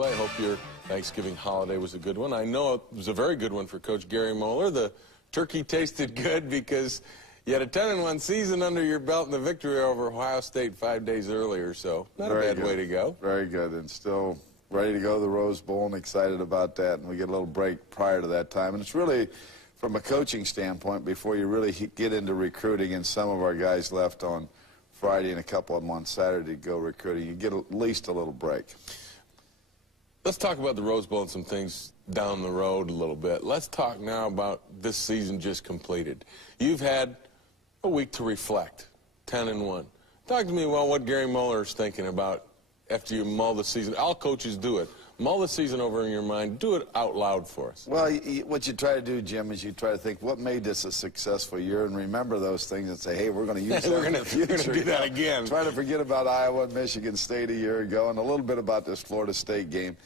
I hope your Thanksgiving holiday was a good one. I know it was a very good one for Coach Gary Moeller. The turkey tasted good because you had a 10-1 season under your belt and the victory over Ohio State 5 days earlier, so not a bad way to go. Very good, and still ready to go to the Rose Bowl and excited about that, and we get a little break prior to that time. And it's really, from a coaching standpoint, before you really get into recruiting, and some of our guys left on Friday and a couple of them on Saturday to go recruiting, you get at least a little break. Let's talk about the Rose Bowl and some things down the road a little bit. Let's talk now about this season just completed. You've had a week to reflect, 10-1. Talk to me about what Gary Moeller is thinking about after you mull the season. All coaches do it. Mull the season over in your mind. Do it out loud for us. Well, what you try to do, Jim, is you try to think, what made this a successful year, and remember those things and say, hey, we're going to use that. We're going to do that again. Try to forget about Iowa and Michigan State a year ago and a little bit about this Florida State game.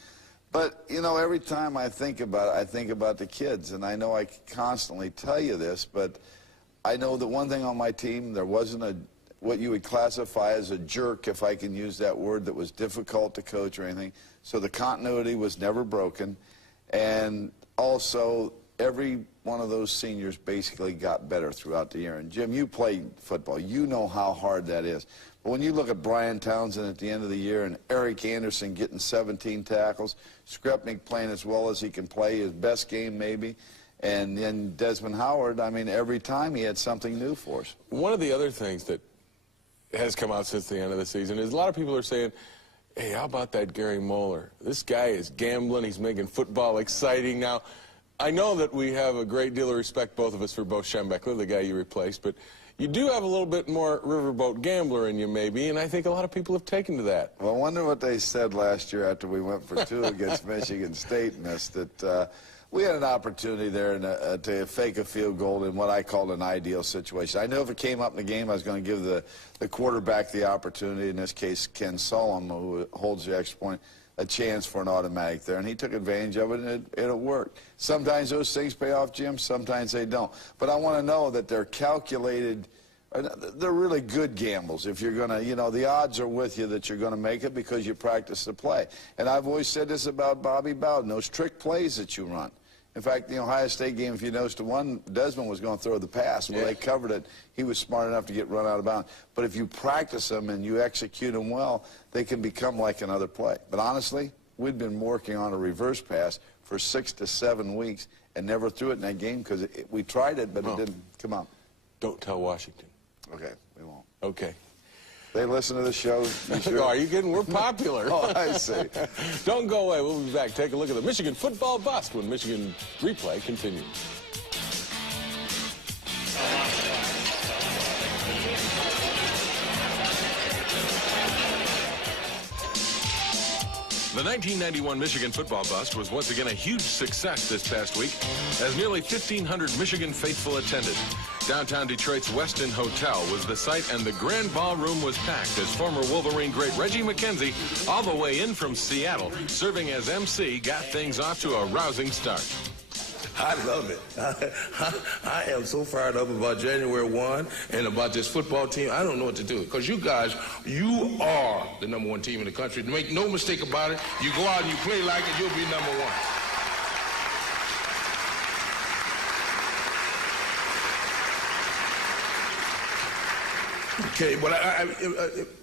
But, you know, every time I think about it, I think about the kids. And I know I constantly tell you this, but I know that one thing on my team, there wasn't what you would classify as a jerk, if I can use that word, that was difficult to coach or anything. So the continuity was never broken. And also, every one of those seniors basically got better throughout the year. And, Jim, you played football. You know how hard that is. But when you look at Brian Townsend at the end of the year and Eric Anderson getting 17 tackles, Skripnik playing as well as he can play, his best game maybe, and then Desmond Howard, I mean, every time he had something new for us. One of the other things that has come out since the end of the season is a lot of people are saying, hey, how about that Gary Moeller? This guy is gambling. He's making football exciting. Now, I know that we have a great deal of respect, both of us, for Bo Schembechler, the guy you replaced, but you do have a little bit more riverboat gambler in you, maybe, and I think a lot of people have taken to that. Well, I wonder what they said last year after we went for 2 against Michigan State, and that we had an opportunity there to fake a field goal in what I called an ideal situation. I knew if it came up in the game, I was going to give the quarterback the opportunity, in this case Ken Solom, who holds the extra point, a chance for an automatic there, and he took advantage of it, and it'll work. Sometimes those things pay off, Jim, sometimes they don't. But I want to know that they're calculated, they're really good gambles. If you're going to, you know, the odds are with you that you're going to make it because you practice the play. And I've always said this about Bobby Bowden, those trick plays that you run. In fact, the Ohio State game, if you noticed, Desmond was going to throw the pass. Well, they covered it. He was smart enough to get run out of bounds. But if you practice them and you execute them well, they can become like another play. But honestly, we'd been working on a reverse pass for 6 to 7 weeks and never threw it in that game because we tried it, but it didn't come out. Don't tell Washington. Okay, we won't. Okay. They listen to the show. Sure? Are you kidding? We're popular. Oh, I see. Don't go away. We'll be back. Take a look at the Michigan football bust when Michigan replay continues. The 1991 Michigan football bust was once again a huge success this past week, as nearly 1,500 Michigan faithful attended. Downtown Detroit's Westin Hotel was the site, and the grand ballroom was packed as former Wolverine great Reggie McKenzie, all the way in from Seattle, serving as MC, got things off to a rousing start. I love it. I am so fired up about January 1 and about this football team. I don't know what to do. Because you guys, you are the #1 team in the country. Make no mistake about it. You go out and you play like it, you'll be #1. Okay, but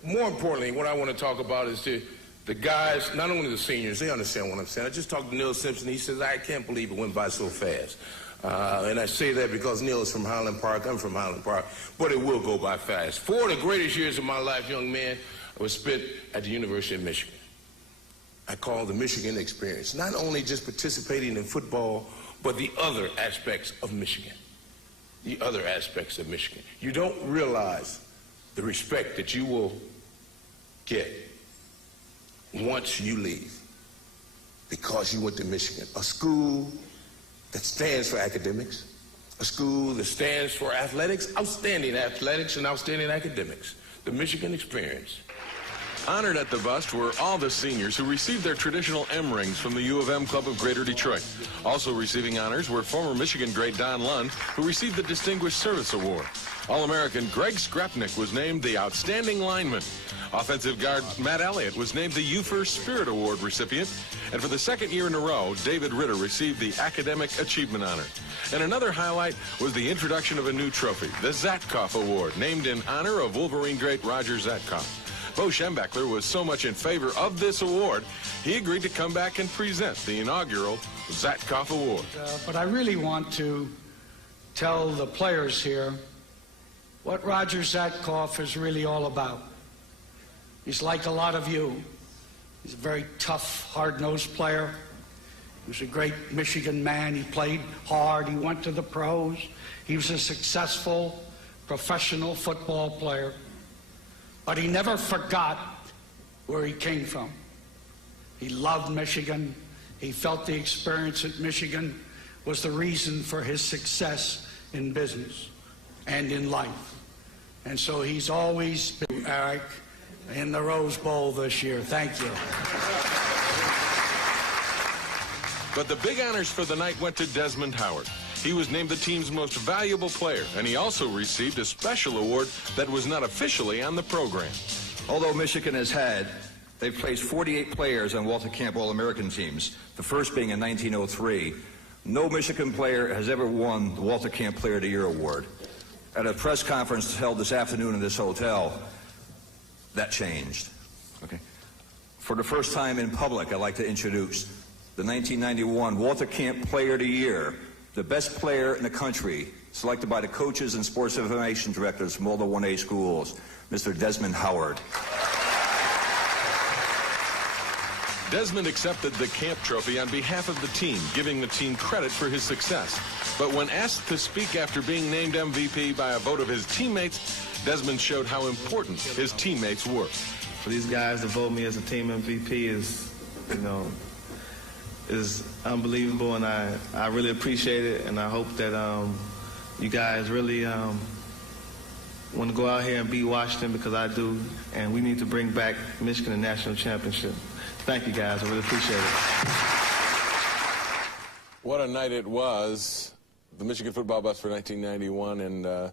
more importantly, what I want to talk about is the guys, not only the seniors, they understand what I'm saying. I just talked to Neil Simpson. He says, I can't believe it went by so fast. And I say that because Neil is from Highland Park. I'm from Highland Park. But it will go by fast. 4 of the greatest years of my life, young man, was spent at the University of Michigan. I call the Michigan experience. Not only just participating in football, but the other aspects of Michigan. The other aspects of Michigan. You don't realize the respect that you will get once you leave, because you went to Michigan, a school that stands for academics, a school that stands for athletics and outstanding academics, the Michigan experience. Honored at the bust were all the seniors who received their traditional M rings from the U of M Club of Greater Detroit. Also receiving honors were former Michigan great Don Lund, who received the Distinguished Service Award. All-American Greg Skrepnick was named the Outstanding Lineman. Offensive guard Matt Elliott was named the UFER Spirit Award recipient. And for the second year in a row, David Ritter received the Academic Achievement Honor. And another highlight was the introduction of a new trophy, the Zatkoff Award, named in honor of Wolverine great Roger Zatkoff. Bo Schembechler was so much in favor of this award, he agreed to come back and present the inaugural Zatkoff Award. But I really want to tell the players here what Roger Zatkoff is really all about. He's like a lot of you. He's a very tough, hard-nosed player. He was a great Michigan man. He played hard. He went to the pros. He was a successful professional football player. But he never forgot where he came from. He loved Michigan. He felt the experience at Michigan was the reason for his success in business and in life. And so he's always been, Eric, in the Rose Bowl this year. Thank you. But the big honors for the night went to Desmond Howard. He was named the team's most valuable player, and he also received a special award that was not officially on the program. Although Michigan they've placed 48 players on Walter Camp All-American teams, the first being in 1903. No Michigan player has ever won the Walter Camp Player of the Year award. At a press conference held this afternoon in this hotel, that changed. Okay. For the first time in public, I'd like to introduce the 1991 Walter Camp Player of the Year, the best player in the country, selected by the coaches and sports information directors from all the 1A schools, Mr. Desmond Howard. Desmond accepted the Camp Trophy on behalf of the team, giving the team credit for his success. But when asked to speak after being named MVP by a vote of his teammates, Desmond showed how important his teammates were. For these guys to vote me as a team MVP is, is unbelievable, and I really appreciate it, and I hope that you guys really want to go out here and beat Washington, because I do, and we need to bring back Michigan a national championship. Thank you, guys. I really appreciate it. What a night it was, the Michigan football bus for 1991, and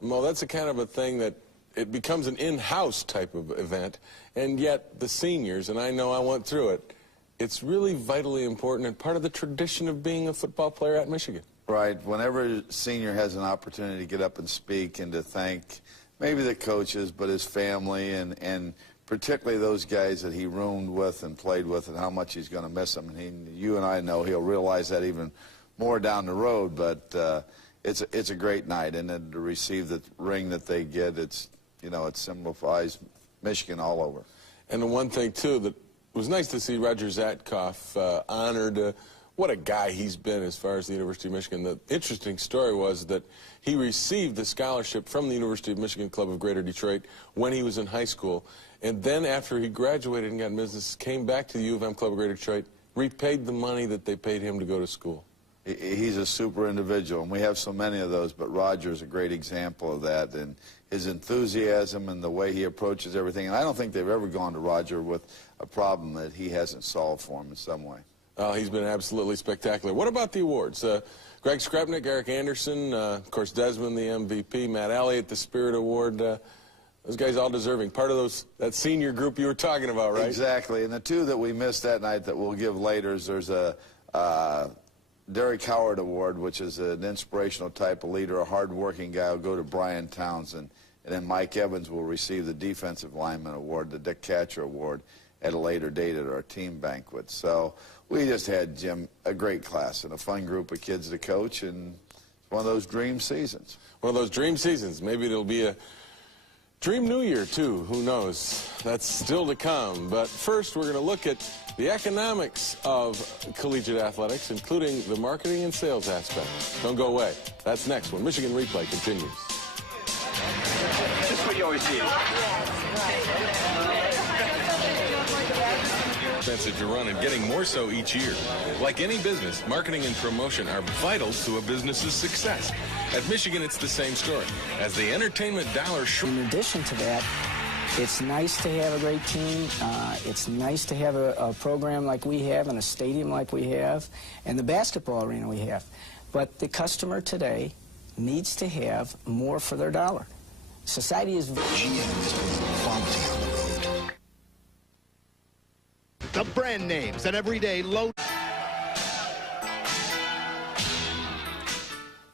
Mo, that's a kind of a thing that it becomes an in-house type of event, and yet the seniors, and I know I went through it, it's really vitally important and part of the tradition of being a football player at Michigan. Right. Whenever a senior has an opportunity to get up and speak and to thank maybe the coaches, but his family, and particularly those guys that he roomed with and played with, and how much he's going to miss them. And you and I know he'll realize that even more down the road, but it's a great night. And then to receive the ring that they get, it signifies Michigan all over. And the one thing, too, that was nice to see Roger Zatkoff honored. What a guy he's been as far as the University of Michigan. The interesting story was that he received the scholarship from the University of Michigan Club of Greater Detroit when he was in high school. And then after he graduated and got in business, came back to the U of M Club of Greater Detroit, repaid the money that they paid him to go to school. He's a super individual, and we have so many of those, but Roger's a great example of that, and his enthusiasm and the way he approaches everything. And I don't think they've ever gone to Roger with a problem that he hasn't solved for him in some way. Oh, he's been absolutely spectacular. What about the awards? Greg Skrepnick, Eric Anderson, of course, Desmond, the MVP, Matt Elliott, the Spirit Award. Those guys all deserving. Part of that senior group you were talking about, right? Exactly. And the two that we missed that night that we'll give later is there's a Derek Howard Award, which is an inspirational type of leader, a hard-working guy, will go to Brian Townsend. And then Mike Evans will receive the Defensive Lineman Award, the Dick Catcher Award, at a later date at our team banquet. So we just had, Jim, a great class and a fun group of kids to coach, and one of those dream seasons. One of those dream seasons. Maybe it'll be a dream new year, too. Who knows? That's still to come. But first, we're going to look at the economics of collegiate athletics, including the marketing and sales aspect. Don't go away. That's next when Michigan Replay continues. This is what you always see. Expensive to run and getting more so each year. Like any business, marketing and promotion are vital to a business's success. At Michigan, it's the same story. As the entertainment dollar In addition to that, It's nice to have a great team. It's nice to have a program like we have and a stadium like we have and the basketball arena we have. But the customer today needs to have more for their dollar. Society is... GM is putting quality on the road. The brand names and everyday low...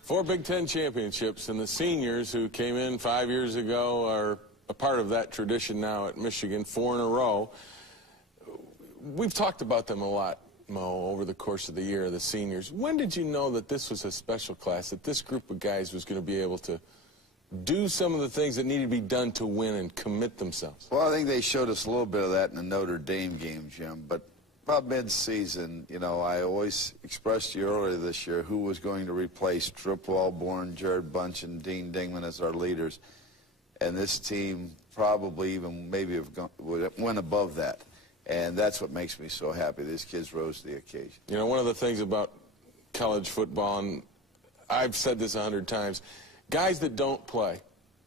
4 Big Ten championships, and the seniors who came in 5 years ago are a part of that tradition now at Michigan, 4 in a row. We've talked about them a lot, Mo, over the course of the year, the seniors. When did you know that this was a special class, that this group of guys was going to be able to do some of the things that needed to be done to win and commit themselves? Well, I think they showed us a little bit of that in the Notre Dame game, Jim, but about mid-season, you know, I always expressed to you earlier this year who was going to replace Trip Wellborn, Jared Bunch, and Dean Dingman as our leaders. And this team probably even maybe went above that. And that's what makes me so happy. These kids rose to the occasion. You know, one of the things about college football, and I've said this 100 times, guys that don't play,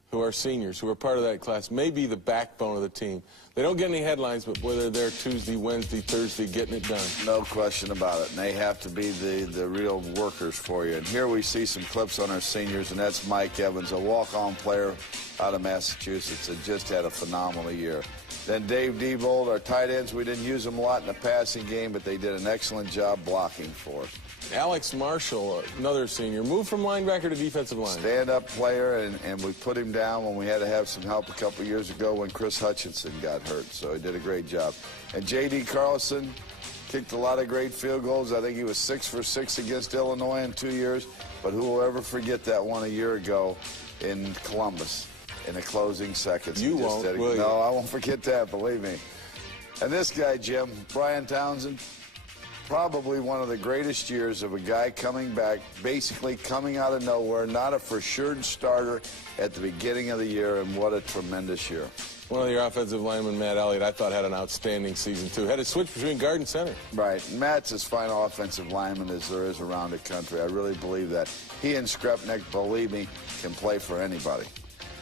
who are seniors, who are part of that class, may be the backbone of the team. They don't get any headlines, but boy, they're there Tuesday, Wednesday, Thursday, getting it done. No question about it. And they have to be the real workers for you. And here we see some clips on our seniors, and that's Mike Evans, a walk-on player out of Massachusetts that just had a phenomenal year. Then Dave Diebold, our tight ends, we didn't use them a lot in the passing game, but they did an excellent job blocking for us. Alex Marshall, another senior, moved from linebacker to defensive line. Stand-up player, and we put him down when we had to have some help a couple years ago when Chris Hutchinson got hurt, so he did a great job. And J.D. Carlson kicked a lot of great field goals. I think he was 6 for 6 against Illinois in 2 years, but who will ever forget that one a year ago in Columbus in the closing seconds? You won't, will you? No, I won't forget that, believe me. And this guy, Jim, Brian Townsend, probably one of the greatest years of a guy coming back, basically coming out of nowhere, not a for-sure starter at the beginning of the year, and what a tremendous year. One of your offensive linemen, Matt Elliott, I thought had an outstanding season, too. Had to switch between guard and center. Right. Matt's as fine offensive lineman as there is around the country. I really believe that. He and Skrepnik, believe me, can play for anybody.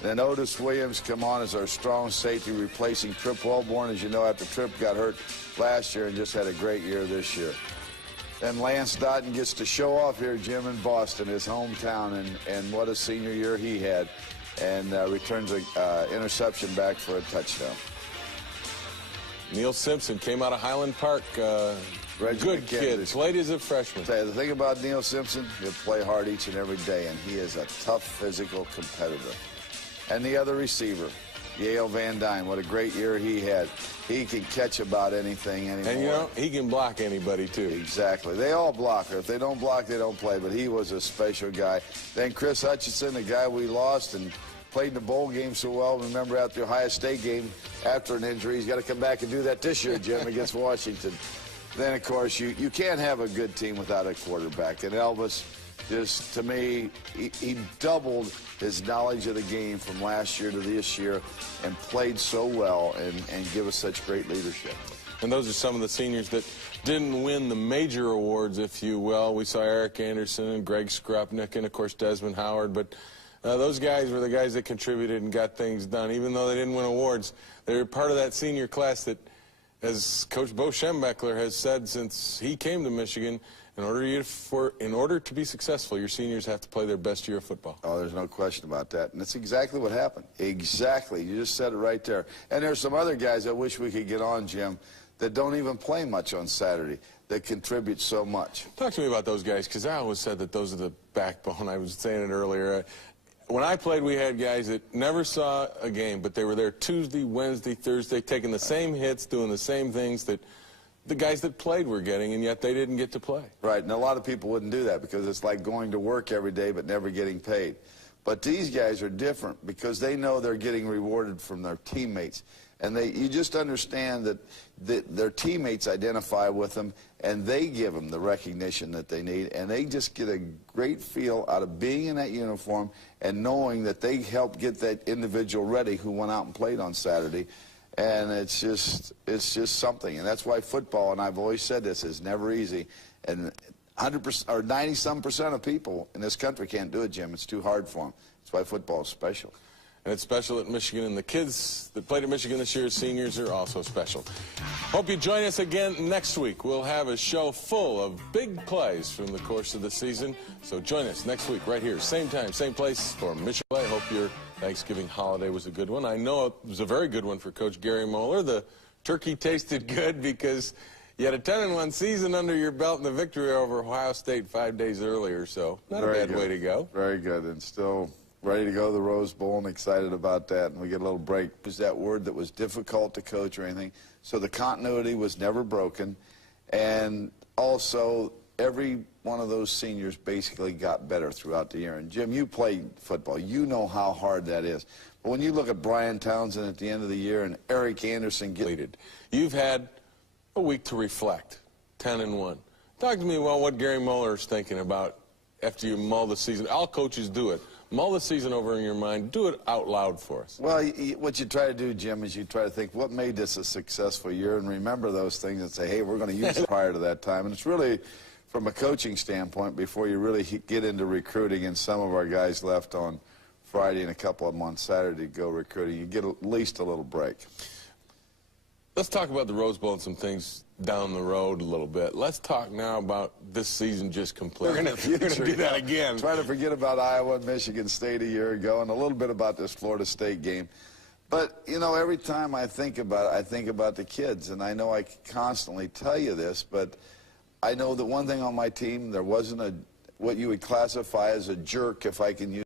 Then Otis Williams come on as our strong safety, replacing Trip Wellborn, as you know, after Trip got hurt last year and just had a great year this year. Then Lance Dotton gets to show off here, Jim, in Boston, his hometown, and what a senior year he had, and returns an interception back for a touchdown. Neil Simpson came out of Highland Park. Good kid, played as a freshman. The thing about Neil Simpson, he'll play hard each and every day, and he is a tough physical competitor. And the other receiver, Yale Van Dyne, what a great year he had. He can catch about anything anymore. And, you know, he can block anybody, too. Exactly. They all block her. If they don't block, they don't play. But he was a special guy. Then Chris Hutchinson, the guy we lost and played in the bowl game so well. Remember, at the Ohio State game, after an injury, he's got to come back and do that this year, Jim, against Washington. Then, of course, you can't have a good team without a quarterback. And Elvis, just, to me, he doubled his knowledge of the game from last year to this year and played so well and give us such great leadership. And those are some of the seniors that didn't win the major awards, if you will. We saw Eric Anderson and Greg Skrupnik and, of course, Desmond Howard. But those guys were the guys that contributed and got things done. Even though they didn't win awards, they were part of that senior class that, as Coach Bo Schembechler has said since he came to Michigan, in order to be successful, your seniors have to play their best year of football. Oh, there's no question about that. And that's exactly what happened. Exactly. You just said it right there. And there's some other guys I wish we could get on, Jim, that don't even play much on Saturday, that contribute so much. Talk to me about those guys, because I always said that those are the backbone. I was saying it earlier. When I played, we had guys that never saw a game, but they were there Tuesday, Wednesday, Thursday, taking the same hits, doing the same things that the guys that played were getting, and yet they didn't get to play. Right, and a lot of people wouldn't do that because it's like going to work every day but never getting paid. But these guys are different because they know they're getting rewarded from their teammates. And you just understand that their teammates identify with them, and they give them the recognition that they need, and they just get a great feel out of being in that uniform and knowing that they helped get that individual ready who went out and played on Saturday. And it's just something. And that's why football, and I've always said this, is never easy. And 100% or 90-some% of people in this country can't do it, Jim. It's too hard for them. That's why football is special. and it's special at Michigan, and the kids that played at Michigan this year, seniors, are also special. Hope you join us again next week. We'll have a show full of big plays from the course of the season, so join us next week right here, same time, same place for Michigan. I hope your Thanksgiving holiday was a good one. I know it was a very good one for Coach Gary Moeller. The turkey tasted good because you had a 10-1 season under your belt and the victory over Ohio State 5 days earlier, so not a bad way to go. Very good, and still ready to go to the Rose Bowl and excited about that, and we get a little break. Was that word that was difficult to coach or anything? So the continuity was never broken, and also every one of those seniors basically got better throughout the year. And Jim, you played football. You know how hard that is. But when you look at Brian Townsend at the end of the year and Eric Anderson you've had a week to reflect, 10-1. Talk to me about what Gary Moeller is thinking about after you mull the season. All coaches do it. Mull the season over in your mind. Do it out loud for us. Well, what you try to do, Jim, is you try to think, what made this a successful year, and remember those things and say, hey, we're going to use it prior to that time. And it's really, from a coaching standpoint, before you really get into recruiting, and some of our guys left on Friday and a couple of them on Saturday to go recruiting, you get at least a little break. Let's talk about the Rose Bowl and some things down the road a little bit. Let's talk now about this season just completed. We're going to do that again. Try to forget about Iowa and Michigan State a year ago and a little bit about this Florida State game. But, you know, every time I think about it, I think about the kids. And I know I constantly tell you this, but I know that one thing on my team, there wasn't what you would classify as a jerk, if I can use